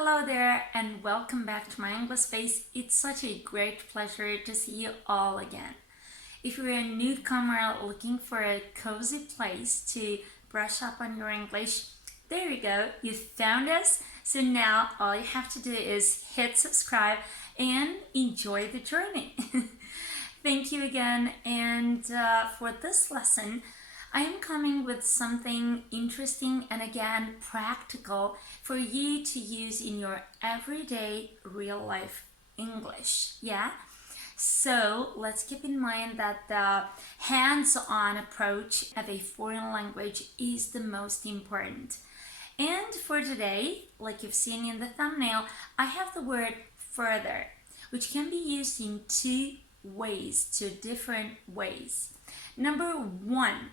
Hello there and welcome back to my English space. It's such a great pleasure to see you all again. If you're a newcomer looking for a cozy place to brush up on your English, there you go, you found us. So now all you have to do is hit subscribe and enjoy the journey. Thank you again, and for this lesson, I am coming with something interesting and again practical for you to use in your everyday real life English. Yeah? So let's keep in mind that the hands-on approach of a foreign language is the most important. And for today, like you've seen in the thumbnail, I have the word further, which can be used in two different ways. Number one,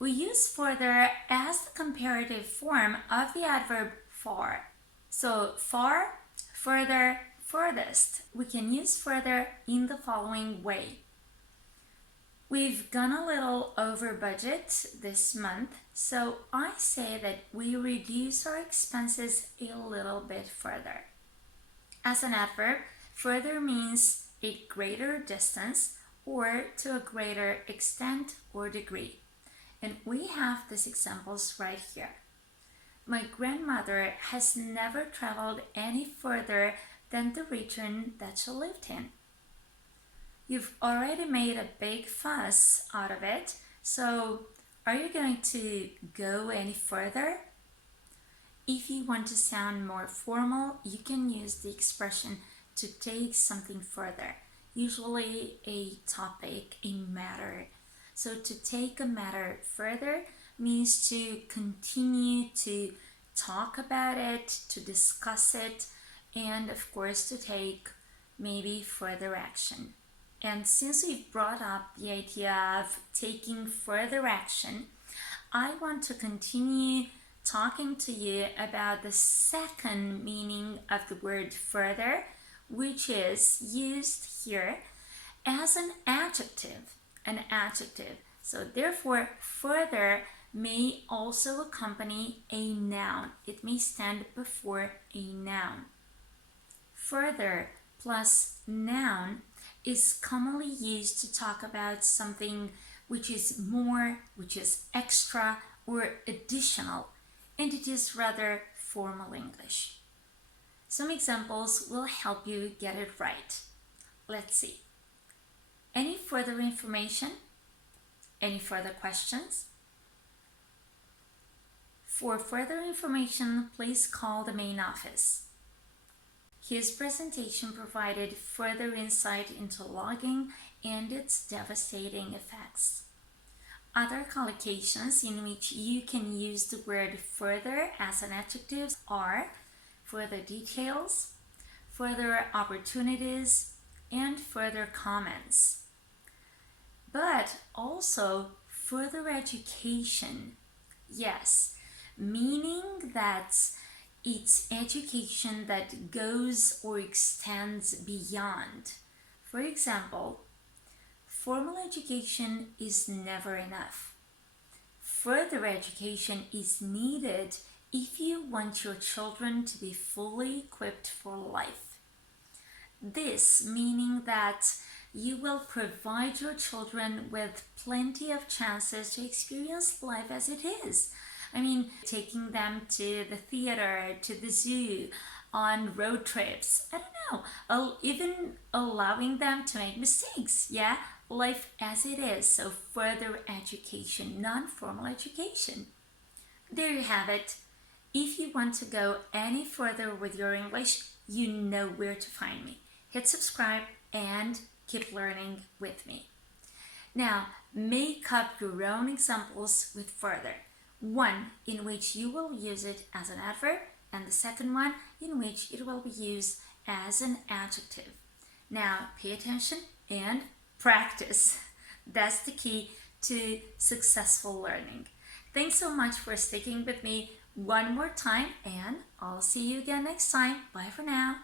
we use further as the comparative form of the adverb far. So far, further, furthest. We can use further in the following way. We've gone a little over budget this month, so I say that we reduce our expenses a little bit further. As an adverb, further means a greater distance or to a greater extent or degree. And we have these examples right here. My grandmother has never traveled any further than the region that she lived in. You've already made a big fuss out of it, so are you going to go any further? If you want to sound more formal, you can use the expression to take something further, usually a topic, a matter. So to take a matter further means to continue to talk about it, to discuss it, and of course to take maybe further action. And since we've brought up the idea of taking further action, I want to continue talking to you about the second meaning of the word further, which is used here as an adjective. So therefore, further may also accompany a noun. It may stand before a noun. Further plus noun is commonly used to talk about something which is more, which is extra or additional, and it is rather formal English. Some examples will help you get it right. Let's see. Any further information? Any further questions? For further information, please call the main office. His presentation provided further insight into logging and its devastating effects. Other collocations in which you can use the word further as an adjective are further details, further opportunities, and further comments. But also further education. Yes, meaning that it's education that goes or extends beyond. For example, formal education is never enough. Further education is needed if you want your children to be fully equipped for life. This meaning that you will provide your children with plenty of chances to experience life as it is. I mean, taking them to the theater, to the zoo, on road trips, I don't know, even allowing them to make mistakes, yeah? Life as it is, so further education, non-formal education. There you have it. If you want to go any further with your English, you know where to find me. Hit subscribe and keep learning with me. Now, make up your own examples with further. One in which you will use it as an adverb, and the second one in which it will be used as an adjective. Now, pay attention and practice. That's the key to successful learning. Thanks so much for sticking with me one more time, and I'll see you again next time. Bye for now.